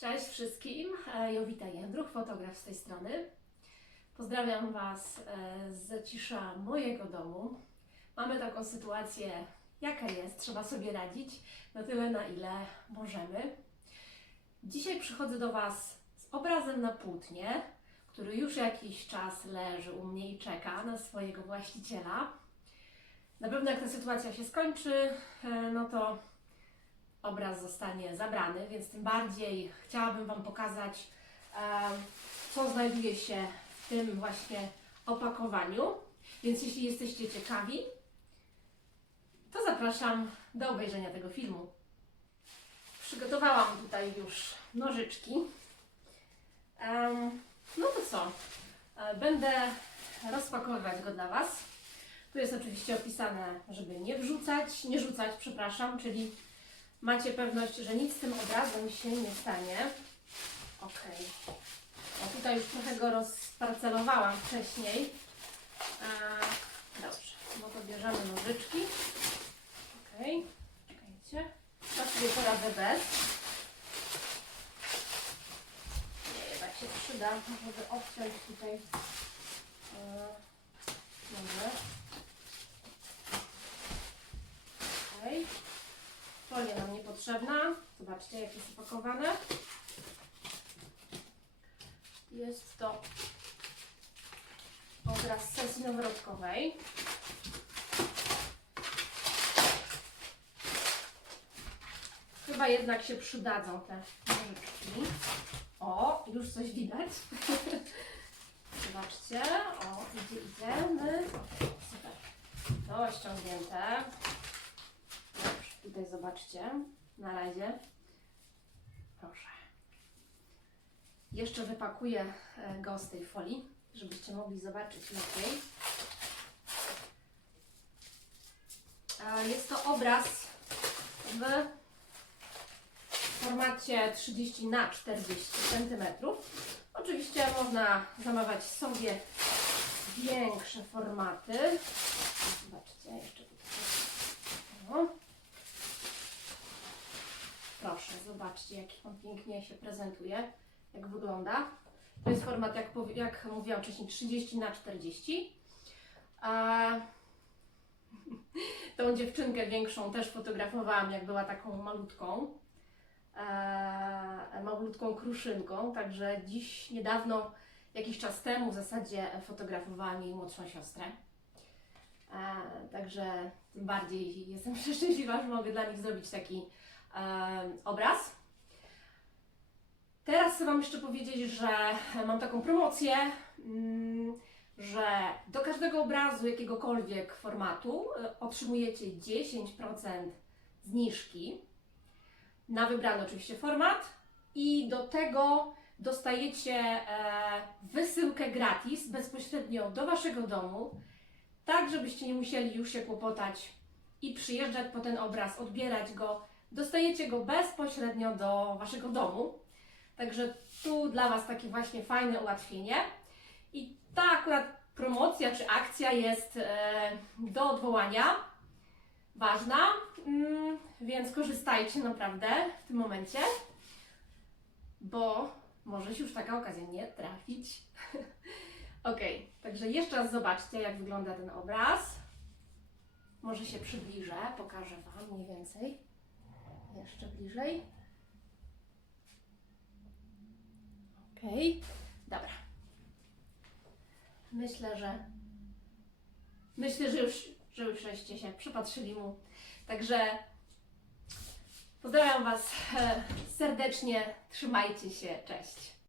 Cześć wszystkim, E, Jowita Jędruch, fotograf z tej strony. Pozdrawiam Was e, z zacisza mojego domu. Mamy taką sytuację, jaka jest, trzeba sobie radzić na tyle, na ile możemy. Dzisiaj przychodzę do Was z obrazem na płótnie, który już jakiś czas leży u mnie i czeka na swojego właściciela. Na pewno jak ta sytuacja się skończy, e, no to obraz zostanie zabrany, więc tym bardziej chciałabym Wam pokazać, co znajduje się w tym właśnie opakowaniu. Więc jeśli jesteście ciekawi, to zapraszam do obejrzenia tego filmu. Przygotowałam tutaj już nożyczki. No to co? E, Będę rozpakowywać go dla Was. Tu jest oczywiście opisane, żeby nie wrzucać, nie rzucać, przepraszam, czyli macie pewność, że nic z tym obrazem się nie stanie. Ok. O, tutaj już trochę go rozparcelowałam wcześniej. E, dobrze, no to bierzemy nożyczki. Ok, czekajcie. To sobie poradzę bez. Nie, jednak się przyda, żeby odciąć tutaj. E, może. Okej. Folia nam niepotrzebna. Zobaczcie, jak jest opakowane. Jest to obraz sesji noworodkowej. Chyba jednak się przydadzą te nożyczki. O, już coś widać. Zobaczcie. O, idzie, idziemy. Super. To ściągnięte. Dobrze, tutaj zobaczcie. Na razie. Proszę. Jeszcze wypakuję e, go z tej folii, żebyście mogli zobaczyć lepiej. Jest to obraz w formacie 30 na 40 cm. Oczywiście można zamawiać sobie większe formaty. Zobaczcie, jeszcze tutaj. O. Proszę, zobaczcie, jak on pięknie się prezentuje, jak wygląda. To jest format, jak, jak mówiłam wcześniej, 30 na 40. A tą dziewczynkę większą też fotografowałam, jak była taką malutką. E, malutką kruszynką, także dziś niedawno, jakiś czas temu w zasadzie fotografowałam jej młodszą siostrę. E, także tym bardziej jestem przeszczęśliwa, że mogę dla nich zrobić taki obraz. Teraz chcę Wam jeszcze powiedzieć, że mam taką promocję, mm, że do każdego obrazu jakiegokolwiek formatu e, otrzymujecie 10% zniżki na wybrany oczywiście format i do tego dostajecie e, wysyłkę gratis bezpośrednio do Waszego domu, tak żebyście nie musieli już się kłopotać i przyjeżdżać po ten obraz, odbierać go. Dostajecie go bezpośrednio do Waszego domu. Także tu dla Was takie właśnie fajne ułatwienie. I ta akurat promocja czy akcja jest e, do odwołania. Ważna, mm, więc korzystajcie naprawdę w tym momencie, bo może się już taka okazja nie trafić. ok, także jeszcze raz zobaczcie, jak wygląda ten obraz. Może się przybliżę, pokażę Wam mniej więcej. Jeszcze bliżej. Ok, dobra. Myślę, że myślę, że już, że już żeście się przypatrzyli mu. Także pozdrawiam Was e, serdecznie. Trzymajcie się. Cześć.